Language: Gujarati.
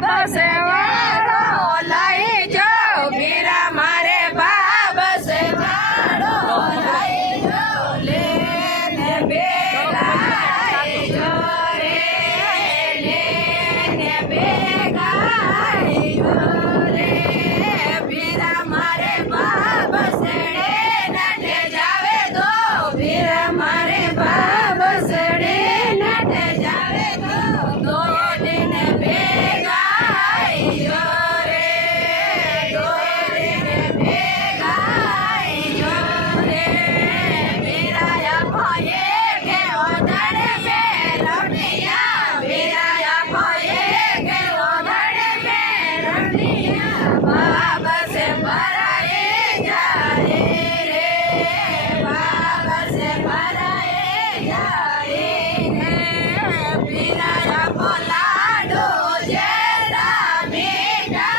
બસે વાળો લઈ જાઓ વીરા મારે બસે વાળો લઈ જાઓ લેને બેગાઈ જો રે લેને બેગાઈ જો રે વીરા મારે બસડે નાટે જાવે દો વીરા મારે બસડે નાટે જાવે દો દિન ભેગાઈ જો રે ભેગાઈ જો રે વીરાયા ભયે કે ઓધડે મેરવડિયા વીરાયા ભયે કે ઓધડે મેરવડિયા બસે ભરાએ જાય રે બસે ભરાએ જાય રે વીરાયા બોલાડો જેરા મીઠા